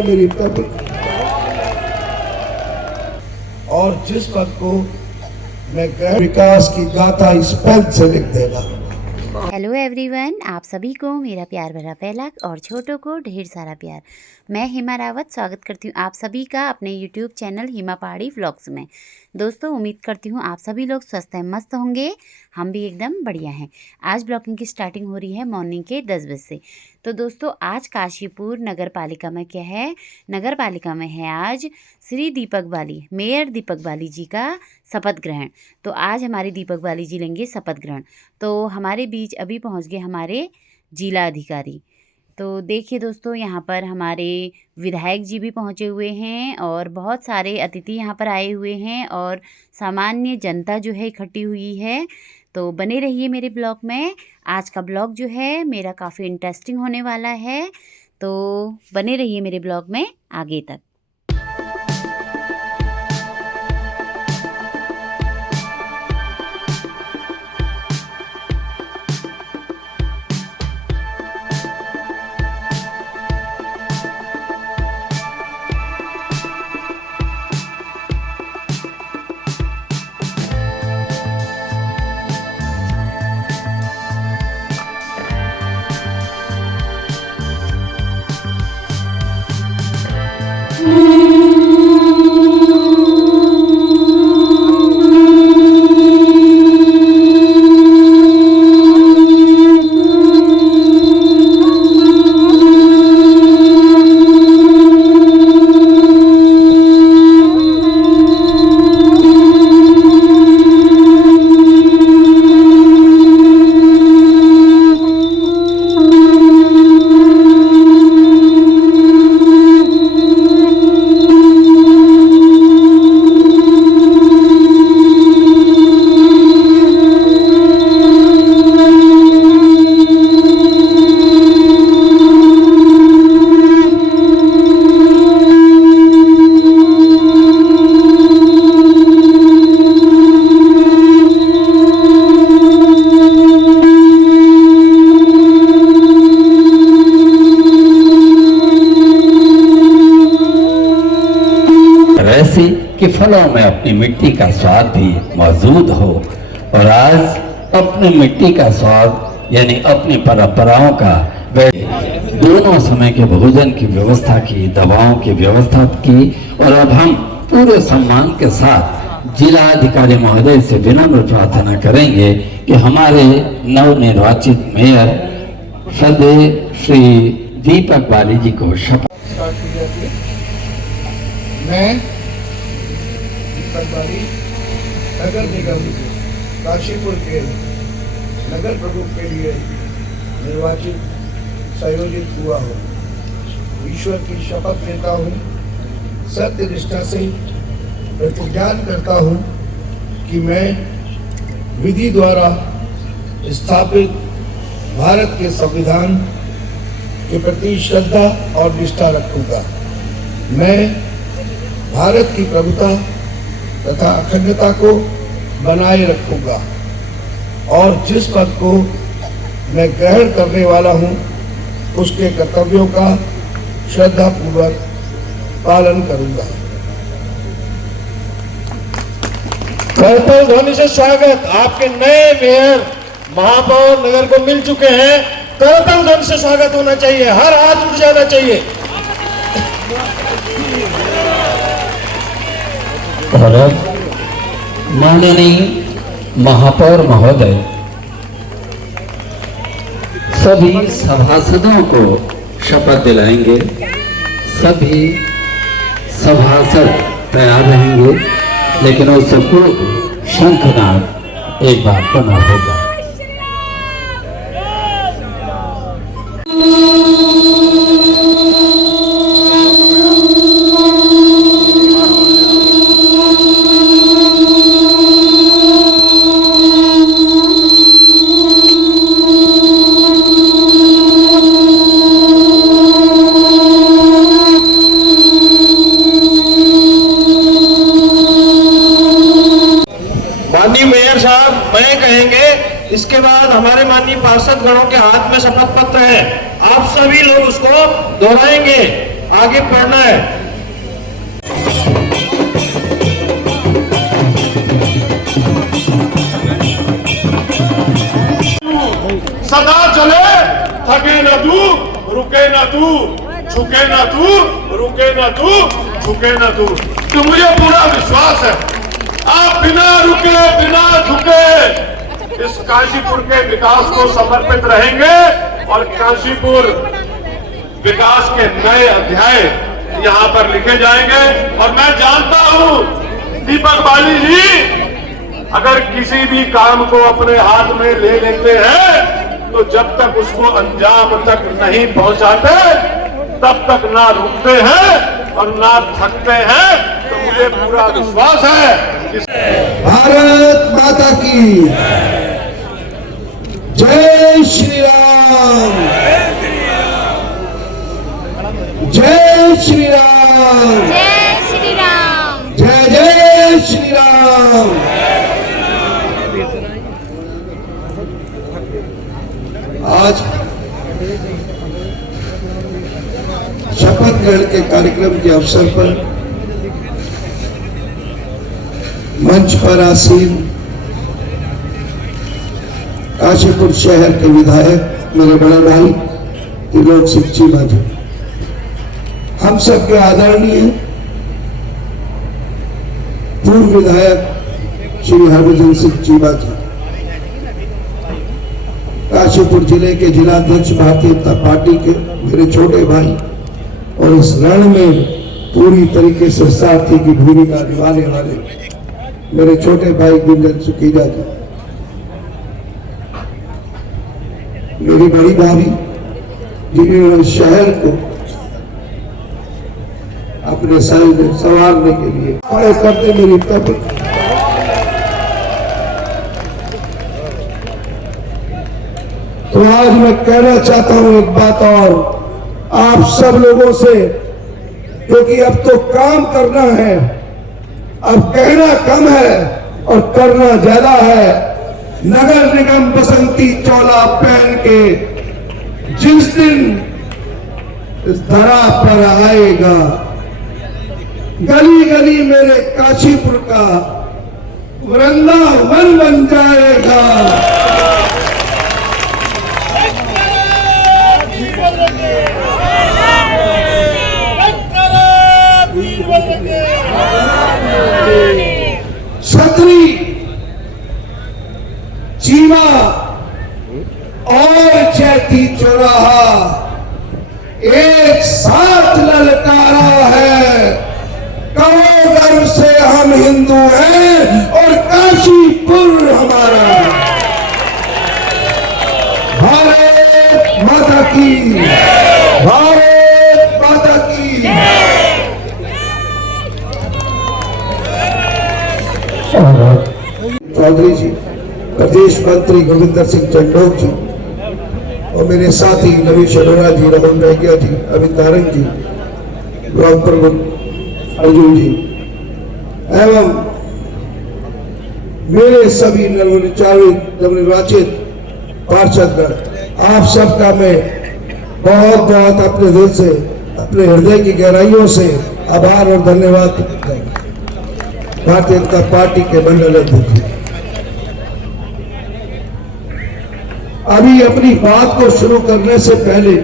ने मेरी तब, और जिस पद को मैं विकास की गाथा इस पद से लिख देगा। हेलो एवरीवन, आप सभी को मेरा प्यार भरा पहला और छोटों को ढेर सारा प्यार। मैं हिमा रावत स्वागत करती हूँ आप सभी का अपने यूट्यूब चैनल हिमा पहाड़ी व्लॉग्स में। दोस्तों, उम्मीद करती हूँ आप सभी लोग स्वस्थ हैं, मस्त होंगे। हम भी एकदम बढ़िया हैं। आज ब्लॉगिंग की स्टार्टिंग हो रही है मॉर्निंग के 10 बजे से। तो दोस्तों, आज काशीपुर नगर पालिका में क्या है, नगर पालिका में है आज श्री दीपक बाली, मेयर दीपक बाली जी का शपथ ग्रहण। तो आज हमारे दीपक बाली जी लेंगे शपथ ग्रहण। तो हमारे बीच अभी पहुंच गए हमारे जिला अधिकारी। तो देखिए दोस्तों, यहाँ पर हमारे विधायक जी भी पहुँचे हुए हैं और बहुत सारे अतिथि यहाँ पर आए हुए हैं और सामान्य जनता जो है इकट्ठी हुई है। तो बने रहिए मेरे ब्लॉग में। आज का ब्लॉग जो है मेरा काफ़ी इंटरेस्टिंग होने वाला है, तो बने रहिए मेरे ब्लॉग में आगे तक। ऐसी कि फलों में अपनी मिट्टी का स्वाद भी मौजूद हो। और आज अपनी मिट्टी का स्वाद यानी अपनी परंपराओं का दोनों समय के भोजन की व्यवस्था की, दवाओं की व्यवस्था की। और अब हम पूरे सम्मान के साथ जिला अधिकारी महोदय से विनम्र प्रार्थना करेंगे कि हमारे नवनिर्वाचित मेयर श्रद्धेय श्री दीपक बाली जी को शपथ। मैं दीपक बाली नगर निगम काशीपुर के नगर प्रमुख के लिए निर्वाचित संयोजित हुआ हूँ। ईश्वर की शपथ लेता हूँ, सत्य निष्ठा से प्रतिज्ञान करता हूँ कि मैं विधि द्वारा स्थापित भारत के संविधान के प्रति श्रद्धा और निष्ठा रखूँगा। मैं भारत की प्रभुता तथा अखंडता को बनाए रखूँगा और जिस पद को मैं ग्रहण करने वाला हूँ उसके कर्तव्यों का श्रद्धापूर्वक पालन करूँगा। करताल ध्वनि से स्वागत। आपके नए मेयर महापौर नगर को मिल चुके हैं। करताल ध्वनि से स्वागत होना चाहिए, हर हाथ उठ जाना चाहिए। और अब माननीय महापौर महोदय सभी सभासदों को शपथ दिलाएंगे। सभी सभासद तैयार रहेंगे, लेकिन उस सबको शंखनाद एक बार करना होगा। माननीय मेयर साहब मैं कहेंगे, इसके बाद हमारे माननीय पार्षद गणों के हाथ में शपथ पत्र है, आप सभी लोग उसको दोहराएंगे। आगे बढ़ना है। सदा चले, थके न तू, रुके न तू, झुके न तू, रुके न तू, झुके न तू। तो मुझे पूरा विश्वास है आप बिना रुके बिना झुके इस काशीपुर के विकास को समर्पित रहेंगे और काशीपुर विकास के नए अध्याय यहाँ पर लिखे जाएंगे। और मैं जानता हूँ दीपक बाली जी अगर किसी भी काम को अपने हाथ में ले लेते हैं तो जब तक उसको अंजाम तक नहीं पहुंचाते तब तक ना रुकते हैं और ना थकते हैं। तो मुझे पूरा विश्वास है भारत माता की जय श्री राम, जय श्री राम, जय श्री राम। जय जय श्री राम। आज शपथ ग्रहण के कार्यक्रम के अवसर पर मंच पर आसीन काशीपुर शहर के विधायक मेरे बड़े भाई त्रिलोक सिंह चीमा जी, हम सबके आदरणीय पूर्व विधायक श्री हरभजन सिंह चीमा जी, काशीपुर जिले के जिलाध्यक्ष भारतीय जनता पार्टी के मेरे छोटे भाई और इस रण में पूरी तरीके से सारथी की भूमिका निभाने वाले मेरे छोटे भाई गुंजन सुखीजा जी, मेरी बड़ी भाभी जिन्होंने शहर को अपने सर में संवारने के लिए खड़े करते मेरी तब। तो आज मैं कहना चाहता हूं एक बात और आप सब लोगों से, क्योंकि अब तो काम करना है, अब कहना कम है और करना ज्यादा है। नगर निगम बसंती चोला पहन के जिस दिन इस धरा पर आएगा, गली गली मेरे काशीपुर का वृंदावन बन जाएगा। छतरी, चीमा और चैती चौराहा एक साथ ललकारा है। कहो गर्व से हम हिंदू हैं और काशीपुर हमारा। भारत माता की, भारत माता की। चौधरी जी, प्रदेश मंत्री गोविंदर सिंह चंडोक जी और मेरे साथी नवीश अरोड़ा जी, राहुल मेघिया जी, अमित तारंग जी, ब्लॉक प्रमुख अर्जुन जी एवं मेरे सभी नवनिर्वाचित पार्षदगण, आप सबका मैं बहुत बहुत अपने दिल से, अपने हृदय की गहराइयों से आभार और धन्यवाद भारतीय जनता पार्टी के मंडल अध्यक्ष। अभी अपनी बात को शुरू करने से पहले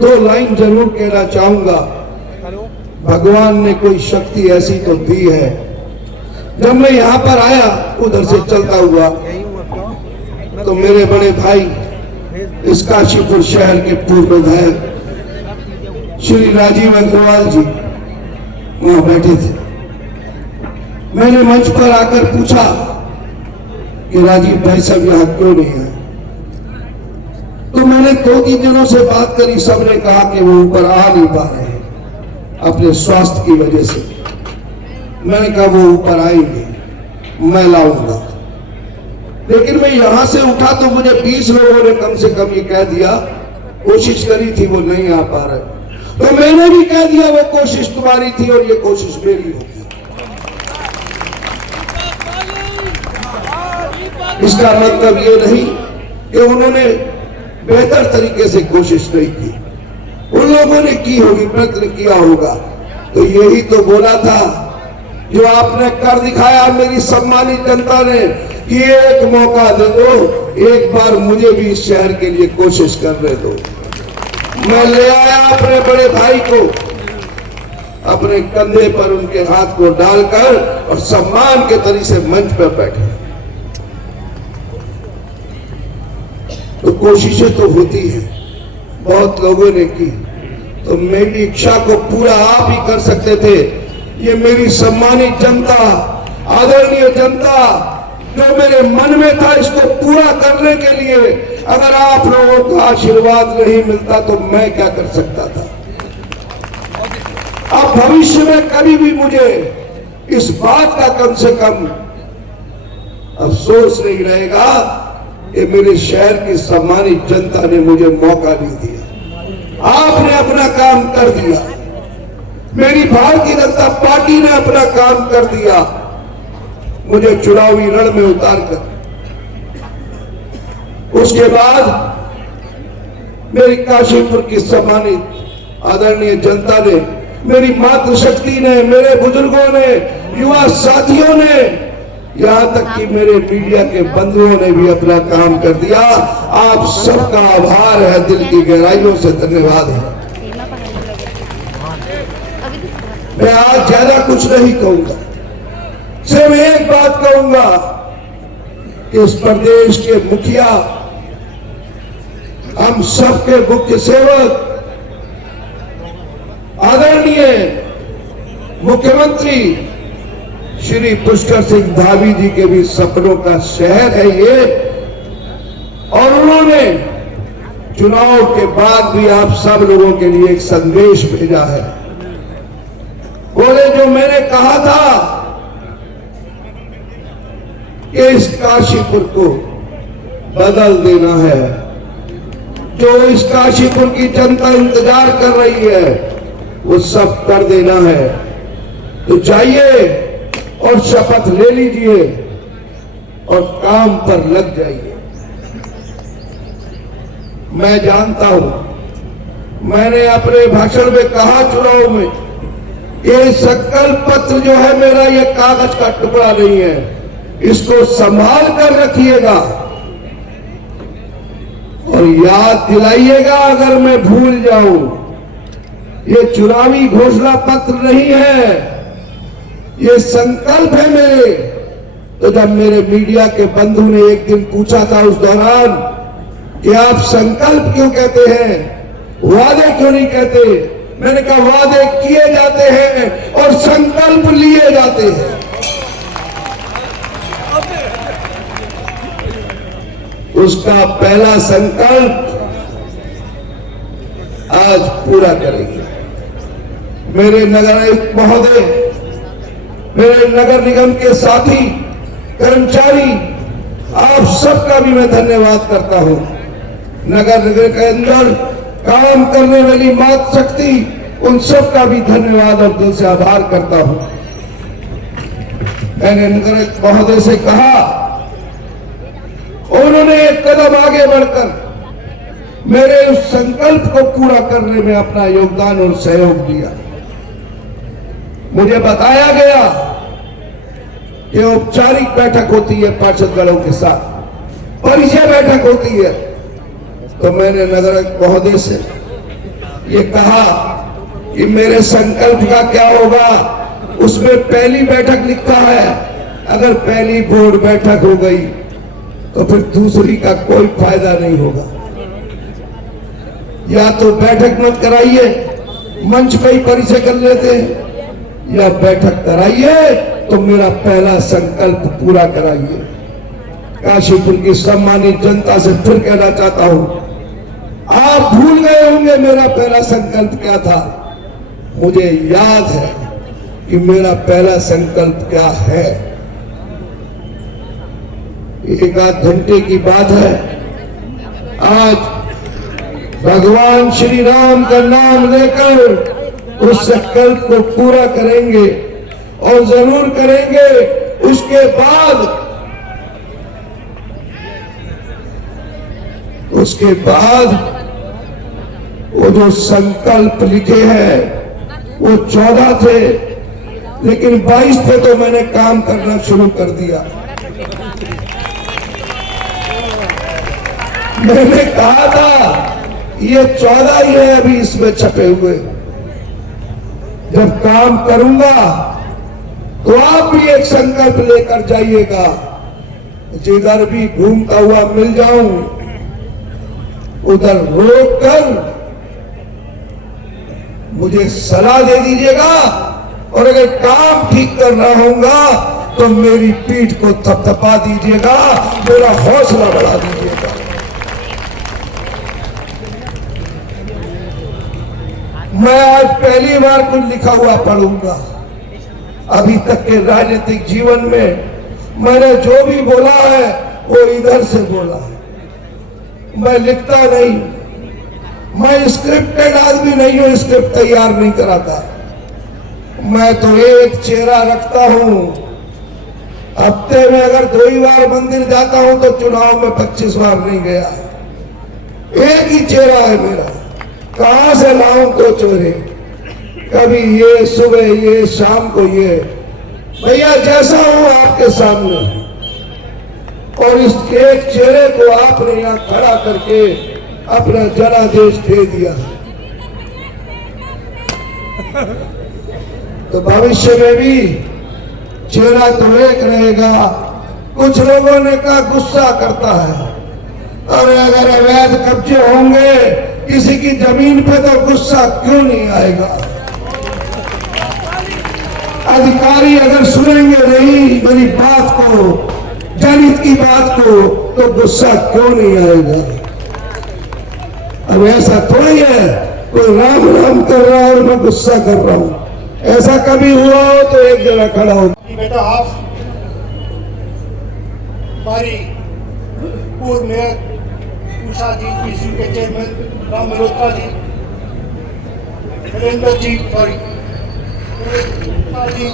2 लाइन जरूर कहना चाहूंगा। भगवान ने कोई शक्ति ऐसी तो दी है। जब मैं यहाँ पर आया उधर से चलता हुआ तो मेरे बड़े भाई इस काशीपुर शहर के पूर्व विधायक श्री राजीव अग्रवाल जी वहां बैठे थे। मैंने मंच पर आकर पूछा कि राजीव भाई साहब यहाँ क्यों नहीं है। तो मैंने 2-3 दिनों से बात करी, सबने कहा कि वो ऊपर आ नहीं पा रहे हैं अपने स्वास्थ्य की वजह से। मैंने कहा वो ऊपर आएंगे, मैं लाऊंगा। लेकिन मैं यहां से उठा तो मुझे 20 लोगों ने कम से कम ये कह दिया, कोशिश करी थी वो नहीं आ पा रहे। तो मैंने भी कह दिया वो कोशिश तुम्हारी थी और ये कोशिश मेरी होगी। इसका मतलब ये नहीं कि उन्होंने बेहतर तरीके से कोशिश नहीं की। उन लोगों ने की होगी, प्रयत्न किया होगा। तो यही तो बोला था जो आपने कर दिखाया मेरी सम्मानित जनता ने कि एक मौका दे दो, एक बार मुझे भी इस शहर के लिए कोशिश करने दो। मैं ले आया अपने बड़े भाई को, अपने कंधे पर उनके हाथ को डालकर और सम्मान के तरीके से मंच पर बैठे। तो कोशिशें तो होती है, बहुत लोगों ने की, तो मेरी इच्छा को पूरा आप ही कर सकते थे। ये मेरी सम्मानित जनता, आदरणीय जनता, जो मेरे मन में था इसको पूरा करने के लिए अगर आप लोगों का आशीर्वाद नहीं मिलता तो मैं क्या कर सकता था। अब भविष्य में कभी भी मुझे इस बात का कम से कम अफसोस नहीं रहेगा कि मेरे शहर की सम्मानित जनता ने मुझे मौका नहीं दिया। आपने अपना काम कर दिया, मेरी भारतीय जनता पार्टी ने अपना काम कर दिया, मुझे चुनावी रण में उतारकर। उसके बाद मेरी काशीपुर की सम्मानित आदरणीय जनता ने, मेरी मातृशक्ति ने, मेरे बुजुर्गों ने, युवा साथियों ने, यहां तक कि मेरे मीडिया के बंधुओं ने भी अपना काम कर दिया। आप सबका आभार है, दिल की गहराइयों से धन्यवाद है। मैं आज ज्यादा कुछ नहीं कहूंगा, सिर्फ एक बात कहूंगा कि इस प्रदेश के मुखिया, हम सबके मुख्य सेवक, आदरणीय मुख्यमंत्री श्री पुष्कर सिंह धामी जी के भी सपनों का शहर है ये, और उन्होंने चुनाव के बाद भी आप सब लोगों के लिए एक संदेश भेजा है। बोले जो मैंने कहा था कि इस काशीपुर को बदल देना है, जो इस काशीपुर की जनता इंतजार कर रही है वो सब कर देना है। तो जाइए और शपथ ले लीजिए और काम पर लग जाइए। मैं जानता हूं, मैंने अपने भाषण में कहा चुनाव में, ये संकल्प पत्र जो है मेरा, ये कागज का टुकड़ा नहीं है, इसको संभाल कर रखिएगा और याद दिलाइएगा अगर मैं भूल जाऊं। ये चुनावी घोषणा पत्र नहीं है, ये संकल्प है मेरे। तो जब मेरे मीडिया के बंधु ने एक दिन पूछा था उस दौरान कि आप संकल्प क्यों कहते हैं, वादे क्यों नहीं कहते, मैंने कहा वादे किए जाते हैं और संकल्प लिए जाते हैं। उसका पहला संकल्प आज पूरा करेंगे। मेरे नगर आयुक्त महोदय, मेरे नगर निगम के साथी, कर्मचारी, आप सबका भी मैं धन्यवाद करता हूं। नगर निगम के अंदर काम करने वाली मातृशक्ति, उन सबका भी धन्यवाद और दिल से आभार करता हूं। मैंने नगर महोदय से कहा, उन्होंने एक कदम आगे बढ़कर मेरे उस संकल्प को पूरा करने में अपना योगदान और सहयोग दिया। मुझे बताया गया कि औपचारिक बैठक होती है पार्षदगणों के साथ, परिचय बैठक होती है। तो मैंने नगर महोदय से ये कहा कि मेरे संकल्प का क्या होगा, उसमें पहली बैठक लिखा है, अगर पहली बोर्ड बैठक हो गई तो फिर दूसरी का कोई फायदा नहीं होगा। या तो बैठक मत कराइए, मंच पे ही परिचय कर लेते हैं, या बैठक कराइए तो मेरा पहला संकल्प पूरा कराइए। काशीपुर की सम्मानित जनता से फिर कहना चाहता हूं, आप भूल गए होंगे मेरा पहला संकल्प क्या था। मुझे याद है कि मेरा पहला संकल्प क्या है। एक आध घंटे की बात है, आज भगवान श्री राम का नाम लेकर उस संकल्प को पूरा करेंगे और जरूर करेंगे। उसके बाद वो जो संकल्प लिखे हैं वो 14 थे, लेकिन 22 थे तो मैंने काम करना शुरू कर दिया। मैंने कहा था ये 14 ही है अभी इसमें छपे हुए, जब काम करूंगा तो आप भी एक संकल्प लेकर जाइएगा। जिधर भी घूमता हुआ मिल जाऊं उधर रोक कर मुझे सलाह दे दीजिएगा, और अगर काम ठीक कर रहा होऊंगा तो मेरी पीठ को थपथपा दीजिएगा, मेरा हौसला बढ़ा दीजिएगा। मैं आज पहली बार कुछ लिखा हुआ पढ़ूंगा। अभी तक के राजनीतिक जीवन में मैंने जो भी बोला है वो इधर से बोला है। मैं लिखता नहीं, मैं स्क्रिप्टेड आदमी नहीं हूं, स्क्रिप्ट तैयार नहीं कराता। मैं तो एक चेहरा रखता हूं। हफ्ते में अगर 2 ही बार मंदिर जाता हूं तो चुनाव में 25 बार नहीं गया। एक ही चेहरा है मेरा, कहां से लाऊं 2 चेहरे, कभी ये सुबह ये शाम को ये। भैया जैसा हूं आपके सामने, और इस एक चेहरे को आपने यहां खड़ा करके अपना जनादेश दे दिया, तो भविष्य में भी चेहरा तो एक रहेगा। कुछ लोगों ने कहा गुस्सा करता है, और अगर अवैध कब्जे होंगे किसी की जमीन पे तो गुस्सा क्यों नहीं आएगा। अधिकारी अगर सुनेंगे नहीं मेरी बात को, जनहित की बात को, तो गुस्सा क्यों नहीं आएगा। अब ऐसा थोड़ी है कोई राम राम कर रहा है और मैं गुस्सा कर रहा हूं। ऐसा कभी हुआ हो तो एक जगह खड़ा हो। बेटा आप हमारी पूर्व मेयर उषा जी, पीसी के चेयरमैन राम मल्होत्रा जी, नरेंद्र जी, सॉरी जी,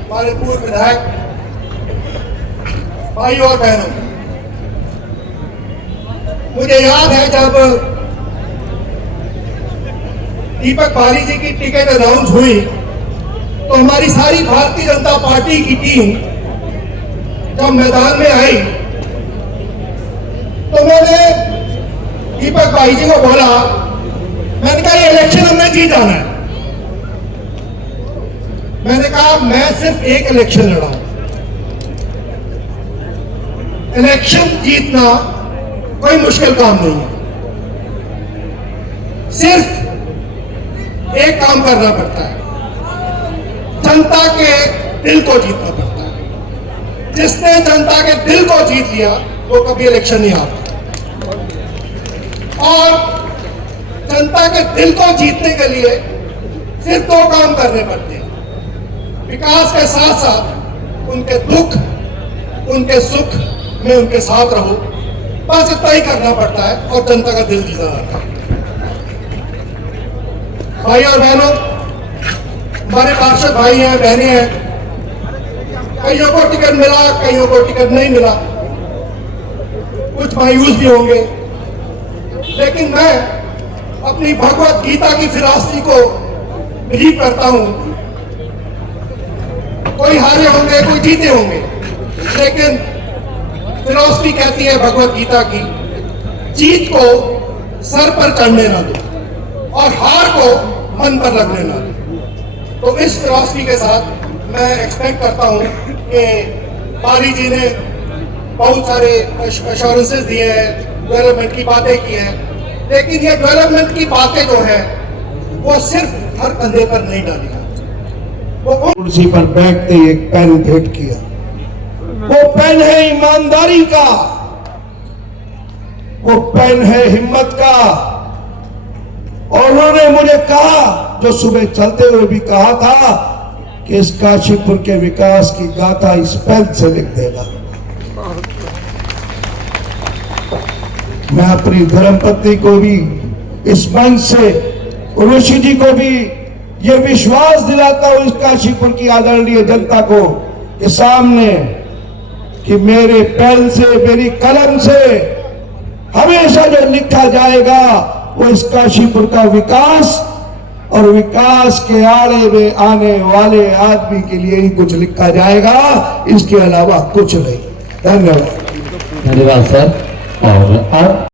हमारे पूर्व विधायक भाई और बहनों, मुझे याद है जब दीपक बाली जी की टिकट अनाउंस हुई तो हमारी सारी भारतीय जनता पार्टी की टीम जब मैदान में आई तो मैंने दीपक भाई जी को बोला, मैंने कहा ये इलेक्शन हमने जीत जाना है। मैंने कहा मैं सिर्फ एक इलेक्शन लड़ा हूं, इलेक्शन जीतना कोई मुश्किल काम नहीं है, सिर्फ एक काम करना पड़ता है, जनता के दिल को जीतना पड़ता है। जिसने जनता के दिल को जीत लिया वो कभी इलेक्शन नहीं हारता। और जनता के दिल को जीतने के लिए सिर्फ 2 काम करने पड़ते हैं, विकास के साथ साथ उनके दुख उनके सुख में उनके साथ रहो, बस इतना ही करना पड़ता है और जनता का दिल जीतना रहता है। भाई और बहनों, हमारे पार्षद भाई हैं बहनें हैं, कईयों को टिकट मिला, कईयों को टिकट नहीं मिला, कुछ मायूस भी होंगे, लेकिन मैं अपनी भगवत गीता की फिलॉसफी को बिलीव करता हूं। कोई हारे होंगे, कोई जीते होंगे, लेकिन फिलॉसफी कहती है भगवत गीता की, जीत को सर पर चढ़ने ना दो और हार को मन पर लगने ना दो। तो इस फिलॉसफी के साथ मैं एक्सपेक्ट करता हूं कि बाली जी ने बहुत सारे एश्योरेंसेस दिए हैं, डेवलपमेंट की बातें की हैं, लेकिन ये डेवलपमेंट की बातें जो है वो सिर्फ हर कंधे पर नहीं डाली, वो कुर्सी पर बैठते ही एक पेन भेंट किया। वो पेन है ईमानदारी का, वो पेन है हिम्मत का। और उन्होंने मुझे कहा, जो सुबह चलते हुए भी कहा था, कि इस काशीपुर के विकास की गाथा इस पेन से लिख देगा। मैं अपनी धर्मपत्नी को भी इस मंच से, ऋषि जी को भी ये विश्वास दिलाता हूं इस काशीपुर की आदरणीय जनता को के सामने, कि मेरे पेन से, मेरी कलम से हमेशा जो लिखा जाएगा वो इस काशीपुर का विकास और विकास के आड़े में आने वाले आदमी के लिए ही कुछ लिखा जाएगा, इसके अलावा कुछ नहीं। धन्यवाद। धन्यवाद सर। और अब